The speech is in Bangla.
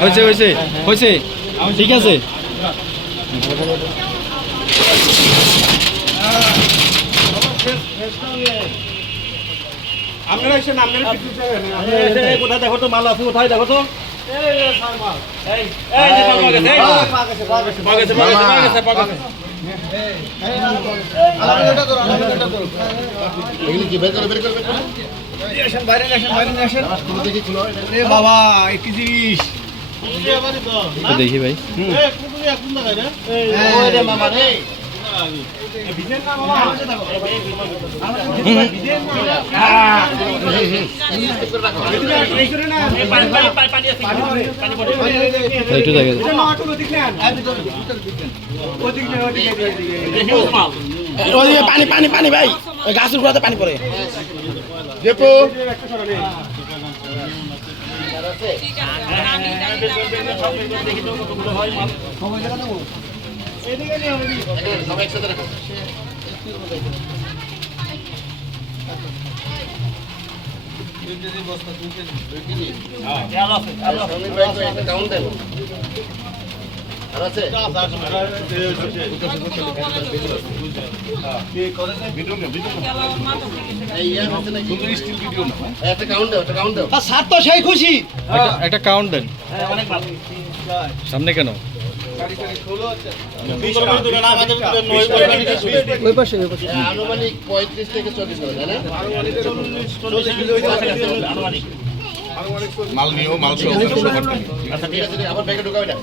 হয়েছে হয়েছে হয়েছে ঠিক আছে। আপনারা এসে কোথায় দেখো তো মাল আছে, কোথায় দেখো তো। বাবা কি জিনিস দেখি ভাই। একটু দেখে পানি পানি পানি ভাই, গাছের গোড়াতে পানি পড়ে। স্যার তো সেই খুশি। একটা কাউন্ট দেন সামনে কেন? আনুমানিক 35 থেকে 40 হবে, তাই না? মাল নিও, মাল সহ। আচ্ছা ঠিক আছে, আবার ব্যাগে ঢুকাও এটা।